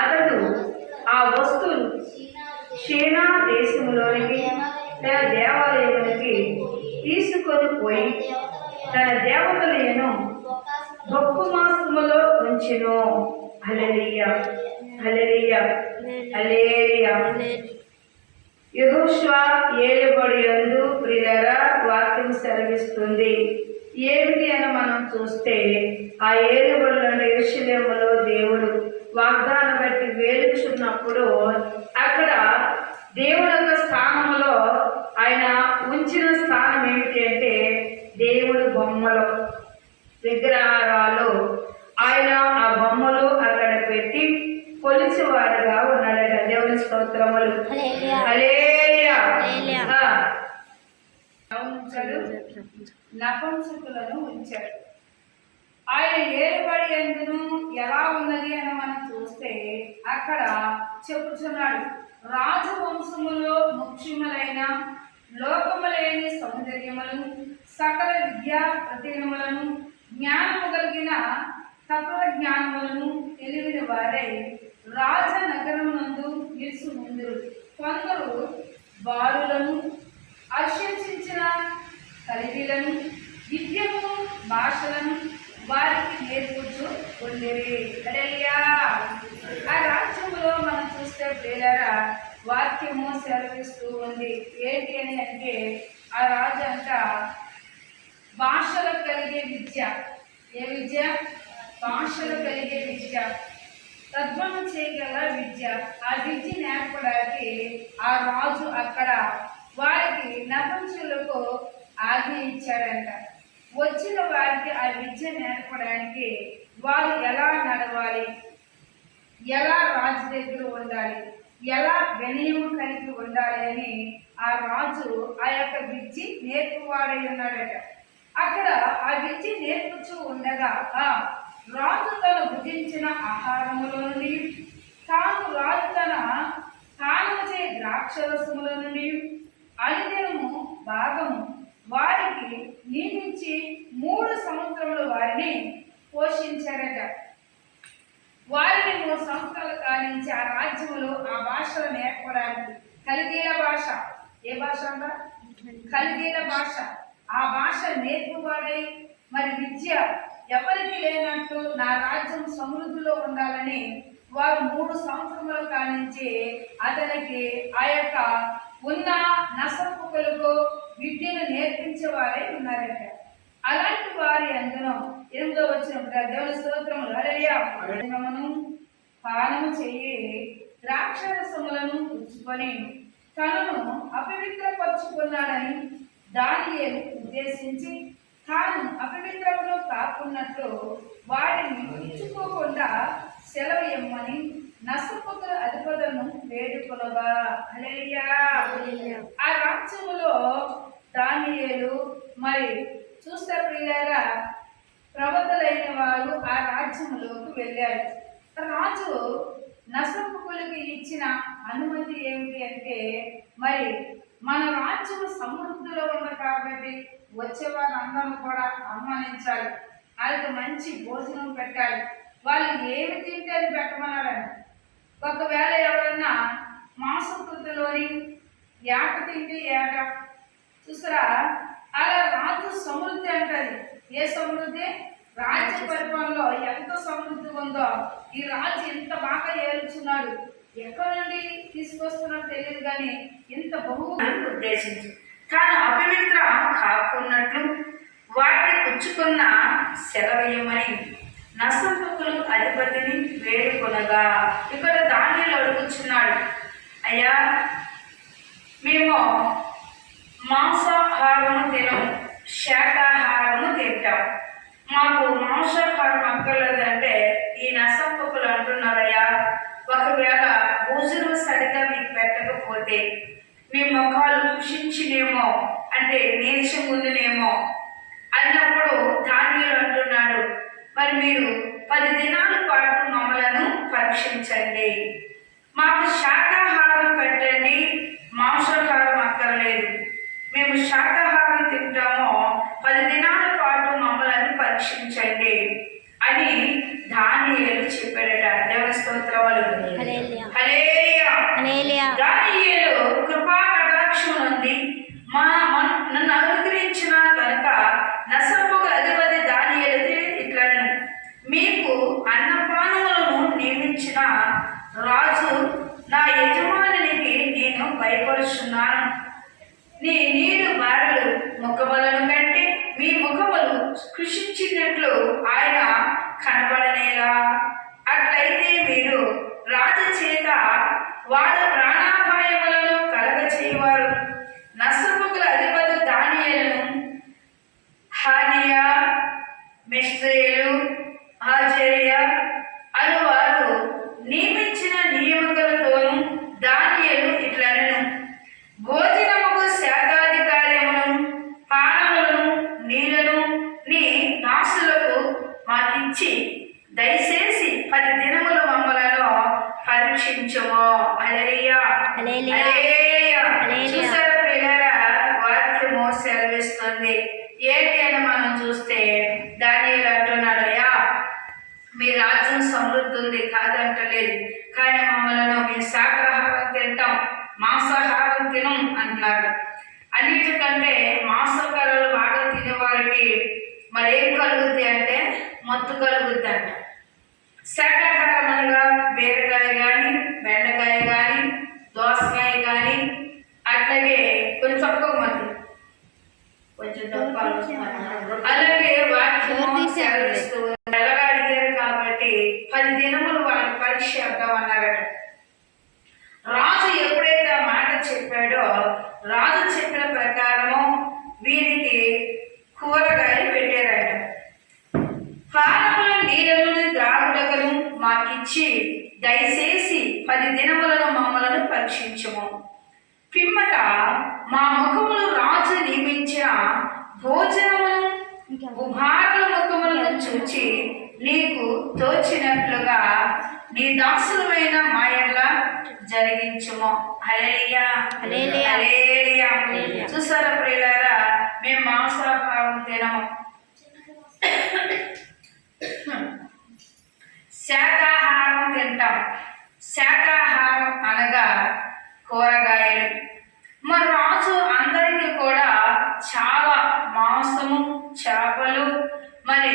అతడు ఆ వస్తువులు చీనా దేశంలోనికి తన దేవాలయానికి తీసుకొని పోయి తన దేవతలను గొప్ప మాసములో ఉంచెను. హల్లెలూయా, హల్లెలూయా, హల్లెలూయా. యెహోషువ ఏలుబడి యందు ప్రియులారా వాక్యం సెలవిస్తుంది. ఏమిటి అని మనం చూస్తే, ఆ ఏలుబడిలో యెరూషలేములో దేవుడు వాగ్దానం బట్టి వేలుచున్నప్పుడు అక్కడ దేవుని యొక్క స్థానంలో ఆయన ఉంచిన స్థానం ఏమిటి అంటే దేవుడు బొమ్మలు, విగ్రహాలు ఆయన ఆ బొమ్మలు అక్కడ పెట్టి కొలిచేవాడుగా ఉన్నాడట. దేవుని స్తోత్రములు. హల్లెలూయా. నపుంసకులను ఉంచాడు. ఆయన ఏలుబడి యందును ఎలా ఉన్నది అని మనం చూస్తే అక్కడ చెప్పుచున్నాడు, రాజవంశములో ముఖ్యములైన లోకములేని సౌందర్యములు, సకల విద్యా ప్రతిభములను, జ్ఞానము కలిగిన తత్వ జ్ఞానములను తెలివిన వారై రాజనగరమునందు నిలిచి ముందురు. కొందరు బాలులను, అర్షించిన కలిగిలను, విద్యను భాషలను వారికి నేర్పుచు ఉండేవి. హల్లెలూయా. ఆ రాజ్యంలో మనం చూస్తే ప్రియులారా వాక్యము సెలవిస్తూ ఉంది. ఏంటి అని అంటే ఆ రాజు అంట భాషలు కలిగే విద్య. ఏ విద్య? భాషలు కలిగే విద్య, తద్వారం చేయగల విద్య. ఆ విద్య నేర్పడానికి ఆ రాజు అక్కడ వారికి నపుంసకులకు ఆజ్ఞ ఇచ్చాడంట. వచ్చిన వారికి ఆ విద్య నేర్పడానికి వారు ఎలా నడవాలి, ఎలా రాజు దగ్గర ఉండాలి, ఎలా వినయం కలిగి ఉండాలి అని ఆ రాజు ఆ యొక్క విద్య నేర్పువాడై ఉన్నాడట. అక్కడ ఆ విద్య నేర్పుచూ ఉండగా రాజు తన భుజించిన ఆహారముల నుండి, రాజు తన పానము చే ద్రాక్షరసముల నుండి అనుదినము భాగము వారికి నియమించి 3 సంవత్సరములు వారిని పోషించారట. వారిని 3 సంవత్సరాల కానించి ఆ రాజ్యములో ఆ భాషలు నేర్పడానికి కల్దీల భాష. ఏ భాష అంట? కల్దీల భాష. ఆ భాష నేర్పువాడై మరి విద్య ఎవరికి లేనట్టు నా రాజ్యం సమృద్ధిలో ఉండాలని వారు 3 సంవత్సరముల కానించి అతనికి ఆ యొక్క ఉన్న నసపుకులకు విద్యను నేర్పించేవారే ఉన్నారట. అలాంటి వారి అందును 8వ వచనం దేవుని స్తోత్రములు. హల్లెలూయా. పానము చేయి ద్రాక్షరసములను పుచ్చుకొని తనను అపవిత్రపరుచుకున్నాడని దానియేలు ఉద్దేశించి తాను అపవిత్రములో కాకున్నట్లు వారిని ఇచ్చుకోకుండా సెలవు ఇమ్మని నసపుత్ర అధిపతులను వేడుకొనగా. హల్లెలూయా. ఆ రాజ్యములో దానియేలు మరి చూస్తే ప్రియులారా ప్రవక్తలైన వారు ఆ రాజ్యములోకి వెళ్ళారు. రాజు నసపుకులకు ఇచ్చిన అనుమతి ఏమిటి అంటే మరి మన రాజ్యం సమృద్ధిలో ఉంది కాబట్టి వచ్చేవారు అందరూ కూడా ఆహ్వానించాలి, వాళ్ళకి మంచి భోజనం పెట్టాలి, వాళ్ళు ఏమి తింటే అది పెట్టమన్నారని. ఒకవేళ ఎవరన్నా మాంసకృతిలోని ఏట తింటే ఏట చూసారా, అలా రాజు సమృద్ధి అంటది. ఏ సమృద్ధి? రాజ్య పరిపాలనలో ఎంత సమృద్ధి ఉందో, ఈ రాజు ఎంత బాగా ఏలుచున్నాడు, ఎక్కడి నుండి తీసుకొస్తున్నాడో తెలియదు కానీ ఇంత బహుమతి ఉద్దేశించి తాను అపవిత్ర కాకున్నట్లు వాటిని పుచ్చుకున్న సెలవేయమని నసపుకులు అధిపతిని వేడుకొనగా. ఇక్కడ దానియేలు అడుగుచున్నాడు, అయ్యా మేము మాంసాహారము తినము, శాకాహారము తింటాం, మాకు మాంసాహారం అక్కర్లేదంటే ఈ నసపుకులు అంటున్నారయ్యా, ఒకవేళ భోజనం సరిగ్గా మీకు పెట్టకపోతే మీ ముఖాలు పుషించినేమో అంటే నీరసం ఉందినేమో అన్నప్పుడు దానియేలు అంటున్నాడు, మరి మీరు 10 దినాల పాటు మమ్మలను పరీక్షించండి, మాకు శాకాహారం పెట్టండి, మాంసాహారం అక్కర్లేదు, మేము శాకాహారం తింటామో 10 దినాల పాటు మమ్మల్ని పరీక్షించండి అని దానియేలు చెప్పాడట. దేవస్థ స్తోత్రములు. హల్లెలూయా. హల్లెలూయా. హల్లెలూయా. దానియేలు కృపా కటాక్షం నుండి నన్ను అనుగ్రహించిన కనుక నసపుకు అధిపతి దానియేలు ఇట్లను, మీకు అన్నపానములను నియమించిన రాజు నా యజమానునికి నేను భయపరుచున్నాను. నీ నీడు బారులు ముఖములను కంటే మీ ముఖములు కృషించినట్లు ఆయన కనబడనేలా. అట్లయితే మీరు రాజు చేత వాడు ప్రాణాపాయములను కలగచేయవారు. నసపుకుల అధిపతి దానియేలును హనన్యా, మిషాయేలు, అజర్యా అనువారు నియమించిన నియమములతోనూ దానియేలు ఇట్లనెను, భోజనముకు శాఖాధికారములను పానములను నీళ్లను నీ దాసులకు మాకిచ్చి దయచేసి 10 దినములు మమ్మలను పరీక్షించుము. హల్లెలూయా. హల్లెలూయా. హల్లెలూయా. హల్లెలూయా. చూసారా ప్రియులారా, వాక్యము సెలవిస్తుంది. ఏంటి అని మనం చూస్తే దానియేలు అంటున్నాడు, అయ్యా మీ రాజ్యం సమృద్ధి ఉంది కాదంటలేదు, కానీ మమ్మల్ని మేము శాకాహారం తింటాం, మాంసాహారం తినం అంటున్నాడు. అన్నిటికంటే మాంసాహారాలు బాగా తినేవారికి మరి ఏం కలుగుద్ది అంటే మత్తు కలుగుద్ది అంట. శాకాహారం అనగా బీరకాయ కానీ, బెండకాయ కానీ, దోసకాయ కానీ, అట్లాగే కొంచెం తక్కువ మత్తు, కొంచెం తక్కువ. అలాగే వాక్యము సెలవిస్తూ ఎలాగా అడిగారు కాబట్టి 10 దినములు వాళ్ళకి పరీక్ష చేద్దామన్నారట. రాజు ఎప్పుడైతే ఆ మాట చెప్పాడో, రాజు చెప్పిన ప్రకారము వీరికి కూరగాయలు పెట్టారట. పానముల నీళ్ళను ద్రాగుడకను మాకిచ్చి దయచేసి 10 దినములను మమ్మలను పరీక్షించము. పిమ్మట మా ముఖములు రాజు నియమించిన భోజనమును ఉభారుల ముఖములను చూచి నీకు తోచినట్లుగా నీ దాసులమైన మాయల జరిగించుము. హల్లెలూయా. హల్లెలూయా. హల్లెలూయా. హల్లెలూయా. చూసారా ప్రియులారా, మేము మాంసాహారం తినము, శాకాహారం తింటాం. శాకాహారం అనగా కూరగాయలు. మరి రాజు అందరికీ కూడా చాలా మాంసము, చేపలు, మరి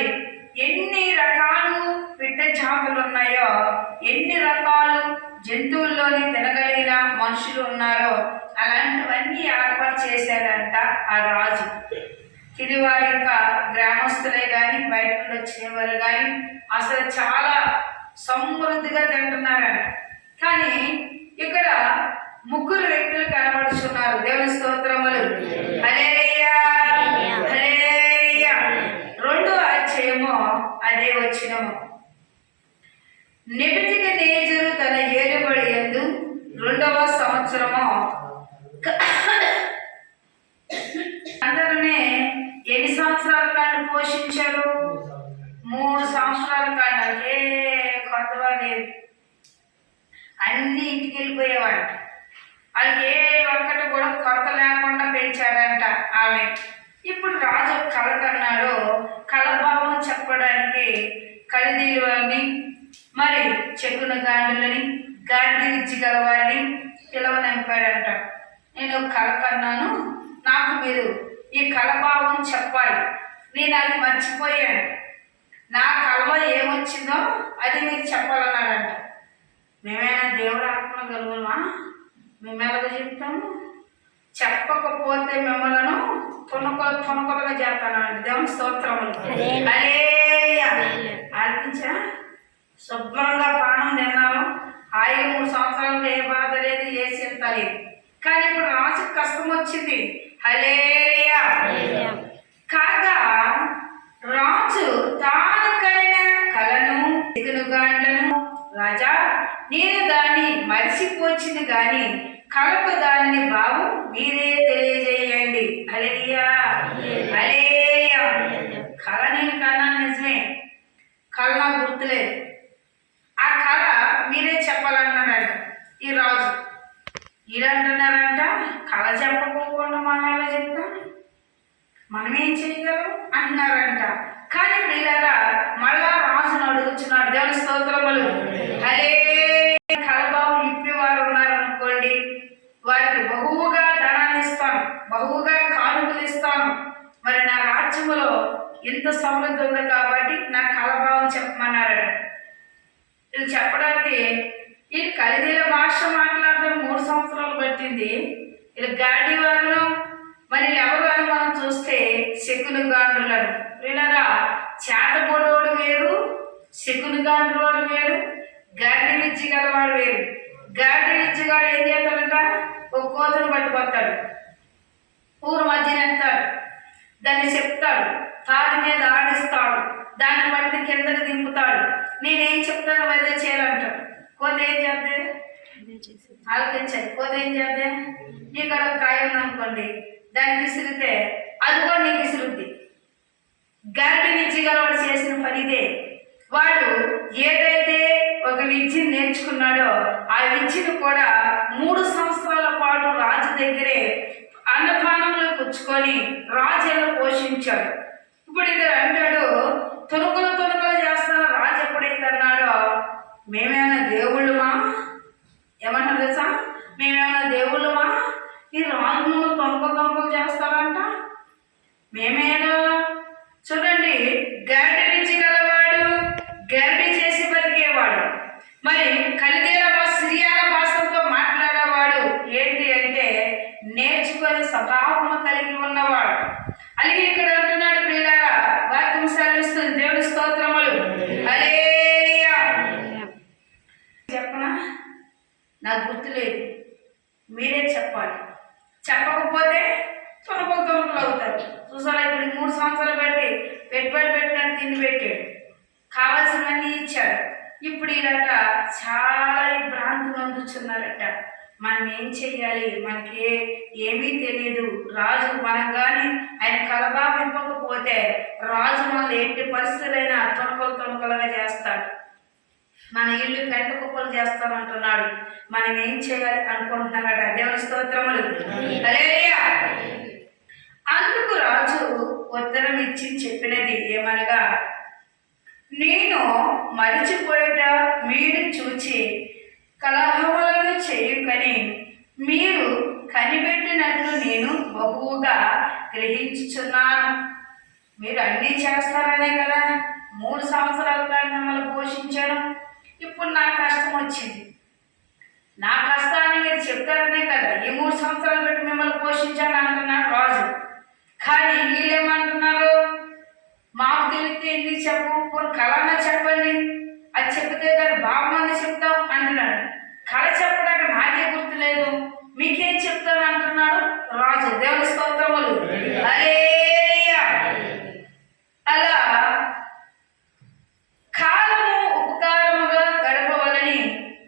ఎన్ని రకాలు పిట్ట చేపలు ఉన్నాయో, ఎన్ని రకాలు జంతువుల్లోని తినగలిగిన మనుషులు ఉన్నారో అలాంటివన్నీ ఏర్పాటు చేశారంట ఆ రాజు. ఇది వారి యొక్క గ్రామస్తులే కానీ, బయట నుండి వచ్చేవారు కానీ అసలు చాలా సమృద్ధిగా తింటున్నారంట. కానీ ఇక్కడ 3 వ్యక్తులు కనబడుచున్నారు. దేవుని స్తోత్రములు. హల్లెలూయా. హల్లెలూయా. 2వ అధ్యాయము అదే వచనము. నెబుకద్నెజరు తన ఏలుబడి యందు 2వ సంవత్సరము అందరినీ ఎన్ని సంవత్సరాల కాదు పోషించారు? 3 సంవత్సరాల కాదు. ఏ కొత్తగా లేదు, అన్ని ఇంటికి వెళ్ళిపోయేవాడు. వాళ్ళకి ఏ ఒక్కటి కూడా కొరత లేకుండా పెంచాడంట ఆమె. ఇప్పుడు రాజు కళ కన్నాడు. కళభావం చెప్పడానికి కళదీలు వారిని, మరి చెక్కున గాండులని, గాంధీ విద్య గలవారిని పిలవనంపాడంట. నేను కళ కన్నాను, నాకు మీరు ఈ కళభావం చెప్పాలి. నేను అది మర్చిపోయాను, నా కళలో ఏమొచ్చిందో అది మీరు చెప్పాలన్నాడంట. మేమైనా దేవుడు ఆత్మ గలుగుమా? మేము ఎలాగ చెప్తాము? చెప్పకపోతే మిమ్మల్ని తునకలుగా చేస్తానండి. దేవుని స్తోత్రములు. హల్లెలూయా. ఆలోచించా, శుభ్రంగా పానం తిన్నాము, హాయిగా 3 సంవత్సరాలు ఏ బాధ లేదు, ఏ చింత లేదు. కానీ ఇప్పుడు రాజుకు కష్టం వచ్చింది. హల్లెలూయా. కాగా రాజు తాను కలిగిన కలను దిగునుగాండ్లను, రాజా నేను దాన్ని మరిచిపోచింది కానీ కలకు దానిని బాబు మీరే తెలియజేయండి. హల్లెలూయా. హల్లెలూయా. కళ నేను కన్నాను నిజమే, కళ నాకు గుర్తులేదు. ఆ కళ మీరే చెప్పాలన్నాడంట ఈ రాజు. వీళ్ళంటున్నారంట, కళ చెప్పకపోకుండా మనం ఎలా చెప్తాం, మనం ఏం చేయగలం అంటున్నారంట. కానీ పిల్లరా మళ్ళా రాజును అడుగుచున్నాడు. దేవుని స్తోత్రములు. హల్లెలూయా. సమృద్ధి ఉంది కాబట్టి నా కలభావం చెప్పమన్నారట. ఇది చెప్పడానికి ఈ కలిదీల భాష మాట్లాడడం 3 సంవత్సరాలు పట్టింది. ఇది గాడి వాళ్ళు మరి ఎవరు అని మనం చూస్తే శకుని గాండ్రులను. వీళ్ళరా చేతపొడోడు వేరు, శకుని గాండ్రువాడు వేరు, గాడి విద్య గలవాడు వేరు. గాడి విద్యగాడు ఏం చేస్తాడంట, ఒక కోతను పట్టుకొస్తాడు, ఊరు మధ్యన ఎత్తాడు, దాన్ని చెప్తాడు, తాడి మీద ఆడిస్తాడు, దాన్ని బట్టి కిందకి దింపుతాడు, నేనేం చెప్తాను అదే చేయాలంటాడు. కోత ఏం చేద్దే ఆలోచించాలి. కోత ఏం చేద్దే, నీకు అక్కడ కాయ ఉందనుకోండి, దాన్ని విసిరితే అది కూడా నీకు విసిరుద్ది. గాడి విద్య గలవాడు చేసిన పని ఇదే. వాడు ఏదైతే ఒక విద్య నేర్చుకున్నాడో ఆ విద్యను కూడా 3 సంవత్సరాల పాటు రాజు దగ్గరే అన్నపానంలో పుచ్చుకొని రాజు ఎలా పోషించాడు. ఇప్పుడు ఇది అంటాడు, తొనుకలు చేస్తాను. రాజు ఎప్పుడైతే అన్నాడో, మేమేమైనా దేవుళ్ళమా, ఏమన్నా తెలుసా, మేమేమైనా దేవుళ్ళమా, ఈ రాజును తొనుకలు చేస్తారంట, మేమేనా. చూడండి, గరిటె విద్య గలవాడు గరిటె చేసి బతికేవాడు, మరి కలిదీల సిరియాల భాషతో మాట్లాడేవాడు ఏంటి అంటే నేర్చుకొని స్వభావం కలిగి ఉన్నవాడు. అలాగే ఇక్కడ అంటున్నాడు, ప్రియులారా వాక్యం సెలవిస్తుంది, దేవుని స్తోత్రములు, హల్లెలూయా. చెప్పనా, నాకు గుర్తులేదు, మీరే చెప్పాలి. చెప్పకపోతే తొనకలు అవుతారు. చూసారా, ఇప్పుడు 3 సంవత్సరాలు బట్టి పెట్టుబడి పెట్టినట్టు తిండి పెట్టాడు, కావాల్సినవన్నీ ఇచ్చాడు. ఇప్పుడు ఇలాట చాలా భ్రాంతులు అందుతున్నారట. మనం ఏం చెయ్యాలి, మనకి ఏమీ తెలియదు. రాజు మనం కానీ ఆయన కలబావింపకపోతే రాజు మనల్ని ఎట్టి పరిస్థితులైనా తొనకలుగా చేస్తాడు, మన ఇల్లు పెంట కుప్పలు చేస్తామంటున్నాడు. మనం ఏం చేయాలి అనుకుంటున్నారట. దేవుని స్తోత్రములు, హల్లెలూయా. అందుకు రాజు ఉత్తరం ఇచ్చి చెప్పినది ఏమనగా, నేను మరిచిపోయేట మీరు చూచి కలహములను చేయుకని మీరు కనిపెట్టినట్లు నేను బహువుగా గ్రహించుచున్నాను. మీరు అన్నీ చేస్తారనే కదా 3 సంవత్సరాల పాటు మిమ్మల్ని పోషించాను. ఇప్పుడు నా కష్టం వచ్చింది, నా కష్టాన్ని మీరు చెప్తారనే కదా ఈ 3 సంవత్సరాలు పెట్టి మిమ్మల్ని పోషించాను అంటున్నాడు రాజు. కానీ వీళ్ళేమంటున్నారు, మాకు తెలిస్తే ఎందుకు చెప్పు, కొన్ని కళన్నా చెప్పండి, అది చెప్తే దాన్ని బాగుందని చెప్తాం అంటున్నాడు. కళ చెప్పడానికి నాకే గుర్తులేదు, మీకేం చెప్తాను అంటున్నాడు రాజు. దేవుని స్తోత్రములు, హల్లెలూయా. అలా కాలము ఉపకారముగా గడపవలని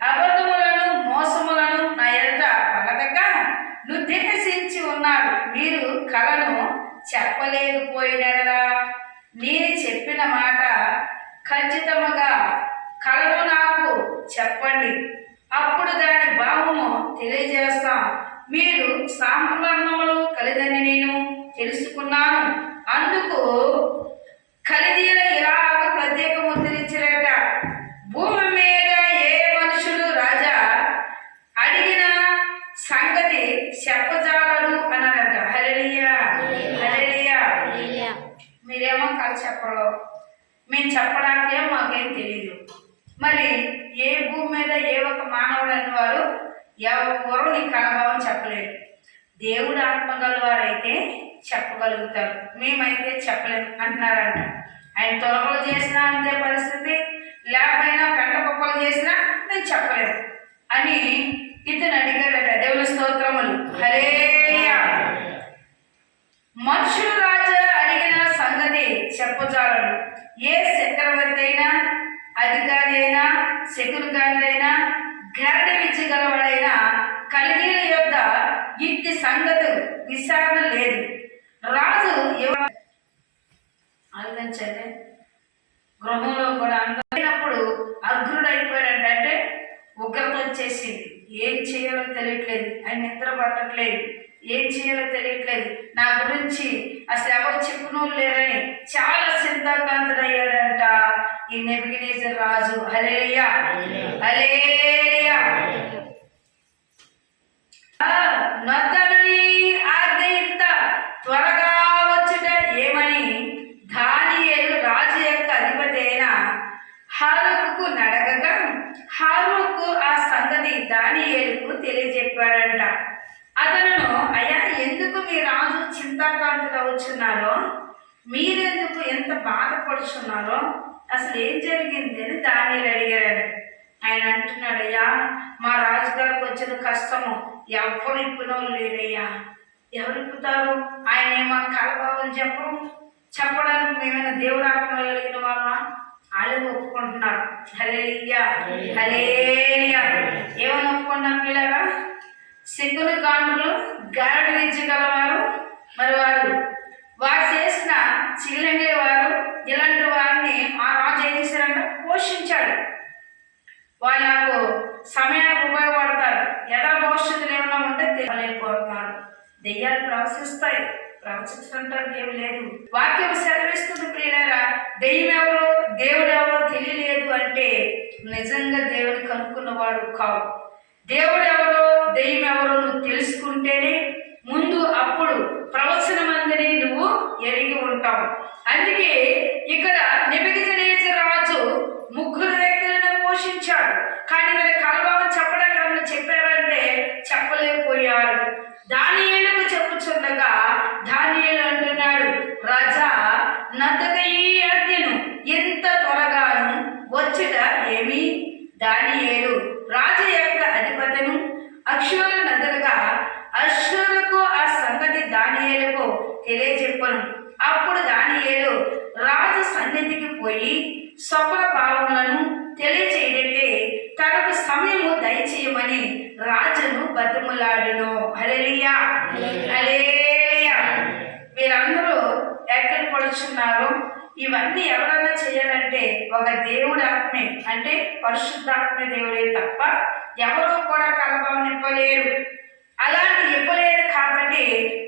అబద్ధములను మోసములను నా ఎదుట పలకక నుద్దేశించి ఉన్నారు. మీరు కళను చెప్పలేకపోయినలా నేను చెప్పిన మాట ఖచ్చితముగా కళను నాకు చెప్పండి, అప్పుడు దాని భావము తెలియజేస్తాం. మీరు సాంప్రదాయములు కలిదని నేను తెలుసుకున్నాను. అందుకు కలిదీల ఇలాగ ప్రత్యేక ముద్రించారట, భూమి మీద ఏ మనుషులు రాజా అడిగిన సంగతి చెప్పజాలడు అన్నారట. హల్లెలూయా, హల్లెలూయా. మీరేమో కథ చెప్పరు, మేము చెప్పడానికే మాకేం తెలియదు. మరి ఏ భూమి మీద ఏ ఒక మానవుడు అనేవారు ఎవరు నీ కలభావం చెప్పలేరు. దేవుడు ఆత్మగలవారైతే చెప్పగలుగుతారు, మేమైతే చెప్పలేము అంటున్నారంట. ఆయన తొలగలు చేసినా అంతే పరిస్థితి, లేకపోయినా పెంట కుప్పలు చేసినా నేను చెప్పలేము అని ఇతను అడిగాడట. దేవుని స్తోత్రములు, హల్లెలూయా. మనుషులు రాజు అడిగిన సంగతి చెప్పజాలడు. ఏ చక్రవర్తి అయినా, అధికారి అయినా, శకునిగాడైనా, గాడి విద్య గలవాడైనా కలిదీల యొద్ద ఇట్టి సంగతి విచారణ లేదు. రాజు ఆలోచించండి, గృహంలో కూడా అందరినప్పుడు అగ్రుడైపోయాడంటే ఉగ్రత వచ్చేసింది. ఏం చేయాలో తెలియట్లేదు, ఆయన నిద్ర పట్టట్లేదు, ఏం చేయాలో తెలియట్లేదు, నా గురించి అసలు ఎవరు చెప్పును లేరని చాలా చింతాకాంతుడయ్యాడంట ఈ నెబుకద్నెజర్ రాజు. హల్లెలూయా, హల్లెలూయా. నొద్దనని ఆజ్ఞ త్వరగా వచ్చుట ఏమని దానియేలు హారూకు ఆ సంగతి దానియేలుకు తెలియజెప్పాడంట. అతను, అయ్యా, ఎందుకు మీ రాజు చింతాక్రాంతుడవుచున్నారో, మీరెందుకు ఎంత బాధపడుచున్నారో, అసలు ఏం జరిగింది అని దానియేలు అడిగాడు. ఆయన అంటున్నాడు, అయ్యా, మా రాజుగారికి వచ్చిన కష్టము ఎవరు ఇప్పునోళ్ళు లేరయ్యా. ఎవరు ఇప్పుతారు? ఆయన ఏమో కలభావం చెప్పడానికి మేమైనా దేవుడు ఆత్మ కలిగిన వాళ్ళ? వాళ్ళే ఒప్పుకుంటున్నారు. హల్లెలూయా, హల్లెలూయా. ఏమని ఒప్పుకుంటున్నారు పిల్లగా? సిగ్గులు గాండ్రులు గారడి విద్యగలవారు, మరి వారు చేసిన చిల్లంగే వారు, ఇలాంటి వారిని ఆ రాజు ఏం చేశారంట? పోషించాడు. వాళ్ళు నాకు సమయానికి ఉపయోగపడతారు. భవిష్యత్తులు ఏమైనా ఉంటే తెలియలేకపోతున్నారు. దెయ్యాలు ప్రవశిస్తాయి. ప్రవచించడానికి ఏమి లేదు. వాక్యం సెలవిస్తుంది ప్రియులారా, దెయ్యం ఎవరో దేవుడు ఎవరో తెలియలేదు అంటే నిజంగా దేవుని కనుక్కున్నవాడు కావు. దేవుడు ఎవరో దెయ్యం ఎవరో నువ్వు తెలుసుకుంటేనే ముందు అప్పుడు ప్రవచనమందని నువ్వు ఎరిగి ఉంటావు. అందుకే ఇక్కడ నెబుకద్నెజరు రాజు ముగ్గురు వ్యక్తులను పోషించాడు. కానీ మరి కలభావం చెప్పడానికి చెప్పారంటే చెప్పలేకపోయారు. దానియేలుకు చెప్పుచుండగా దానియేలు అంటున్నాడు, రాజా, నద్దకు ఈ ఆజ్ఞను ఎంత త్వరగాను వచ్చుట ఏమి? దానియేలు రాజు యొక్క అధిపతిను అక్షూర నదులుగా అష్షూరుకు ఆ సంగతి దానియేలుకు తెలియజెప్పను. అప్పుడు దానియేలు రాజు సన్నిధికి పోయి స్వప్న భావములను తెలియచేయడంటే తనకు సమయము దయచేయమని రాజును బతిమలాడును. హల్లెలూయా, హల్లెలూయా. వీరందరూ ఎక్కడ పడుచున్నారు? ఇవన్నీ ఎవరన్నా చేయాలంటే ఒక దేవుడి ఆత్మే, అంటే పరిశుద్ధాత్మ దేవుడే తప్ప ఎవరో కూడా కలభావం ఇవ్వలేరు. అలాంటి ఇవ్వలేరు కాబట్టి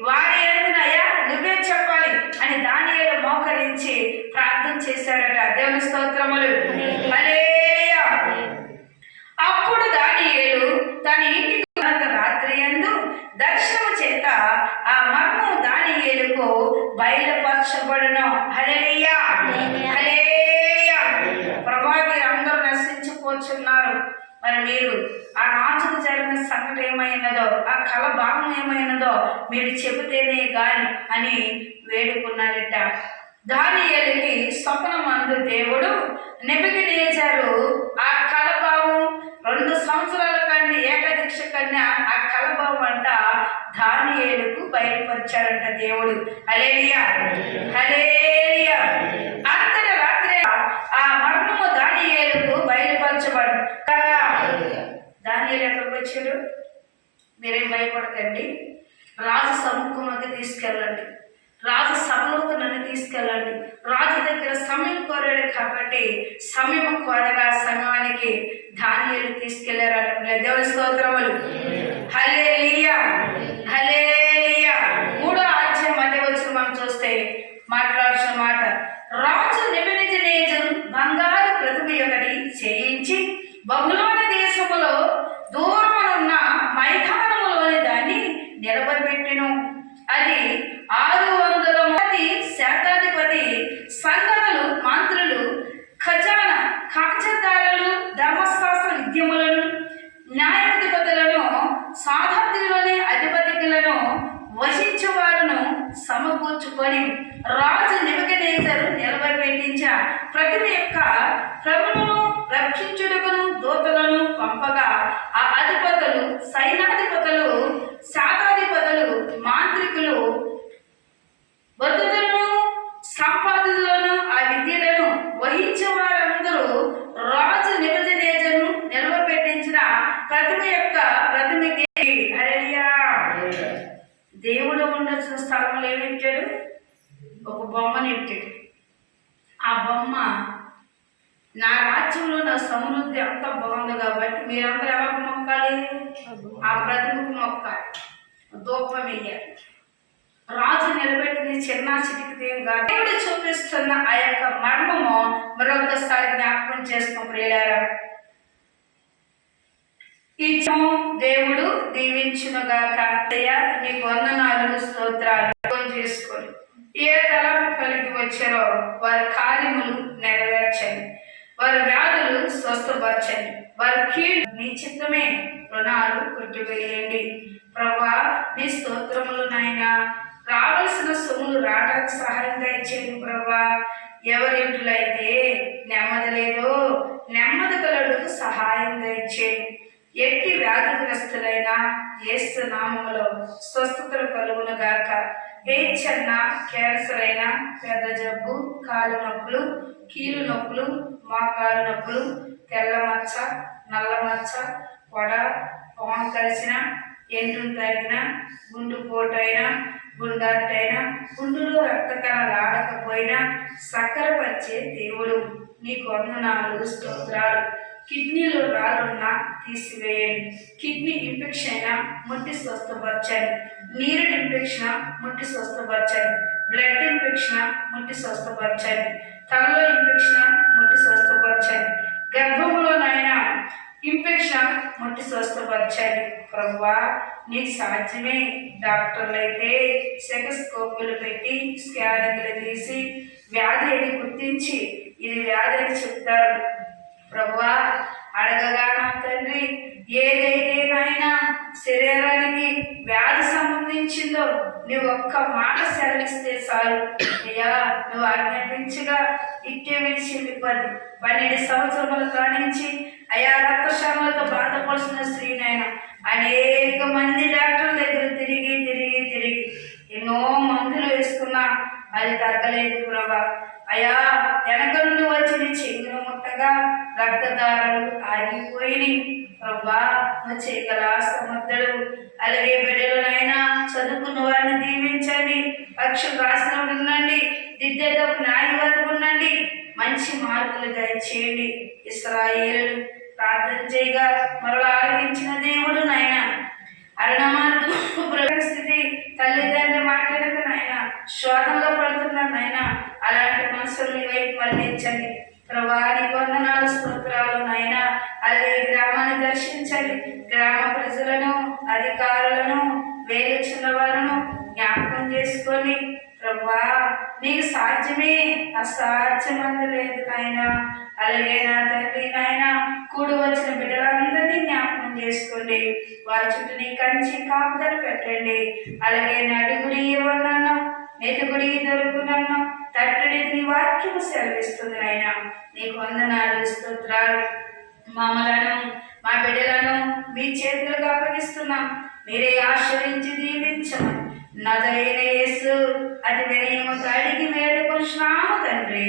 వారి ఎదుగునయ్యా నువ్వే చెప్పాలి అని దానియేలు మోకరించి ప్రార్థన చేశారట. దేవుని స్తోత్రములు. హల్లెలూయా. అప్పుడు దానియేలు తన ఇంటికి రాత్రి యందు దర్శనము చేత ఆ మర్మము దానియేలుకు బయలుపరచబడును. హల్లెలూయా, హల్లెలూయా. ప్రభువా, అందరూ నశించిపోతున్నారు. మరి మీరు ఆ రాజుకు జరిగిన సంగతి ఏమైనదో, ఆ కళ భాగం ఏమైనదో మీరు చెబితేనే గాని అని వేడుకున్నాడట. దానియేలుకి స్వప్నమందు దేవుడు నెబుకద్నెజరు ఆ కలభావం 2 సంవత్సరాల కంటే ఏకదీక్ష కన్నా ఆ కలభావం అంట దానియేలుకు బయలుపరిచాడంట దేవుడు. హల్లెలూయా, హల్లెలూయా. అంతటి రాత్రి ఆ మర్మము దానియేలుకు బయలుపరచబడు. దానియేలు ఎక్కడికి వచ్చాడు? మీరేం భయపడకండి. రాజు సముఖంలోకి తీసుకెళ్ళండి. రాజు సభలోకి నన్ను తీసుకెళ్ళండి. రాజు దగ్గర సమయం కోరాడు కాబట్టి సమయం కోరగా సమయానికి దానియేలు తీసుకెళ్లారట. దేవుని స్తోత్రములు. హల్లెలూయా, హల్లెలూయా. 3వ అధ్యాయం మధ్య వచ్చి మనం చూస్తే మాట్లాడుతున్న మాట, రాజు నెబుకద్నెజరు బంగారు ప్రతిమ ఒకటి చేయించి బబులోను దేశములో దూరమునున్న మైదానములోని దాన్ని నిలబెట్టెను. అది 600 మంది శాతాధిపతి, సంగతులు, మంత్రులు, ఖజానా కాచదారులు, ధర్మశాస్త్ర విద్యములను, న్యాయాధిపతులను, సాధారణలోని అధిపతులను వశించేవారును సమకూర్చుకొని రాజు నెబుకద్నెజరు నిలబెట్టించిన ప్రతిమ యొక్క ప్రభువును రక్షించుటకును దూతలను పంపగా ఆ అధిపతులు, సైనాధిపతులు, శాతాధిపతులు, మాంత్రికులు, వధువులను, సంపాదకులను, ఆ విద్యలను వహించే వారందరూ రాజు నెబుకద్నెజరు నిలబెట్టించిన ప్రతిమకి హల్లెలూయా. దేవుడు ఉండొచ్చిన స్థలంలో ఏమిట్టాడు? ఒక బొమ్మని ఎట్టాడు. ఆ బొమ్మ, నా రాజ్యంలో నా సమృద్ధి అంతా బాగుంది కాబట్టి మీరందరూ ఎవరికి మొక్కాలి? ఆ ప్రతిమకు మొక్కాలి, ధూపం వేయాలి. రాజు నిలబెట్టింది చిన్న చిటికిదేం కాదు. దేవుడు చూపిస్తున్న ఆ యొక్క మర్మము మరొకసారి జ్ఞాపకం చేసుకున్న ప్రియులారా, ఈ దేవుడు దీవించునుగాక. నీకు వందనాలు, స్తోత్రాలు చేసుకొని ఏ తలపు కలిగి వచ్చారో వారి కార్యములు నెరవేర్చండి, వారి వ్యాధులు స్వస్థపరచండి, వారి కీడు నీ చిత్తమే, రుణాలు కొట్టివేయండి. ప్రభా నీ స్తోత్రములు నాయన, రావాల్సిన సొమ్ములు రావడానికి సహాయం దయచేయండి. ప్రభా ఎవరింటిలైతే నెమ్మది లేదో నెమ్మది కలడుకు సహాయం దయచేయండి. ఎట్టి వ్యాధిగ్రస్తులైనా యేసు నామములో స్వస్థతలు కలుగును గాక. చిన్న క్యాన్సర్ అయినా, పెద్ద జబ్బు, కాలు నొప్పులు, కీలు నొప్పులు, మోకాలు నొప్పులు, తెల్ల మచ్చ, నల్ల మచ్చ, వడ, పాము కలిసిన, ఎండు తగిన, గుండు పోటైనా, గుండాటైనా, గుండులో రక్త కణాలు ఆడకపోయినా సక్కర పరిచే దేవుడు నీకు వందనాలు, స్తోత్రాలు. కిడ్నీలో రాళ్ళున్నా తీసివేయండి. కిడ్నీ ఇన్ఫెక్షన్ అయినా ముట్టి స్వస్థపరచండి. నీరు ఇన్ఫెక్షన్ ముట్టి స్వస్థపరచండి. బ్లడ్ ఇన్ఫెక్షన్ ముట్టి స్వస్థపరచండి. తలలో ఇన్ఫెక్షన్ ముట్టి స్వస్థపరచండి. గర్భంలోనైనా ఇన్ఫెక్షన్ ముట్టి స్వస్థపరచండి. ప్రభువా నీకు సాధ్యమే. డాక్టర్లు అయితే సెకస్కోపులు పెట్టి స్కానింగ్లు తీసి వ్యాధి అని గుర్తించి ఇది వ్యాధి అని చెప్తారు. ప్రభువా అడగగా నా తండ్రి ఏదైనా శరీరానికి వ్యాధి సంబంధించిందో నువ్వు ఒక్క మాట సెలవిస్తే చాలు అయ్యా, నువ్వు ఆజ్ఞాపించగా ఇట్టే విడిచింది 12 సంవత్సరముల కానించి అయా రక్తశామలతో బాధపడుతున్న స్త్రీనైనా అనేక మంది డాక్టర్ల దగ్గర తిరిగి ఎన్నో మందులు వేసుకున్నా అది తగ్గలేదు. ప్రభా అయా వెనక నుండి వచ్చి చెంగును ముట్టగా రక్తదారాలు ఆగిపోయి ప్రభా నువ్వు చేయగల సముద్రుడు. అలాగే బిడ్డలనైనా చదువుకున్న వారిని దీవించండి. పక్షులు రాసిన ఉండండి, దిద్దేటప్పుడు న్యాయ వరకు ఉండండి, మంచి మార్కులు దయచేయండి. ఇశ్రాయేలు ప్రార్థన చేయగా మరలా ఆలకించిన దేవుడు నాయన. అరణమార్గం పరిస్థితి తల్లిదండ్రులు మాట్లాడక నాయన శోధంలో పడుతున్నారు నాయన. అలాంటి మనసుల్ని వైపు మళ్లించండి. ప్రభాని వందనాలు, స్తోత్రాలు నాయన. అలాగే గ్రామాన్ని దర్శించండి. గ్రామ ప్రజలను, అధికారులను, వేలుచున్న వారును జ్ఞాపకం చేసుకొని ప్రభా నీకు సాధ్యమే, అసాధ్యమందు లేదు నాయన. అలాగే నా తండ్రి నాయన కూడి వచ్చిన బిడ్డలందరినీ జ్ఞాపకం చేసుకోండి. వారి చుట్టూ నీ కంచి కాపుదలు పెట్టండి. అలాగే నడుగుడి ఇవ్వనన్ను, మెతుకుడి దొరుకునన్ను, తట్టడి నీ వాక్యము సెలవిస్తుంది నాయన. నీకు వందనాలు, స్తోత్రాలు. మమ్మలను మా బిడ్డలను మీ చేతులకు అప్పగిస్తున్నాం. మీరే ఆశ్రయించి దీవించమని నజరేయుడైన యేసు అతి వినయముతో అడిగి వేడుకొంచున్నాము తండ్రి.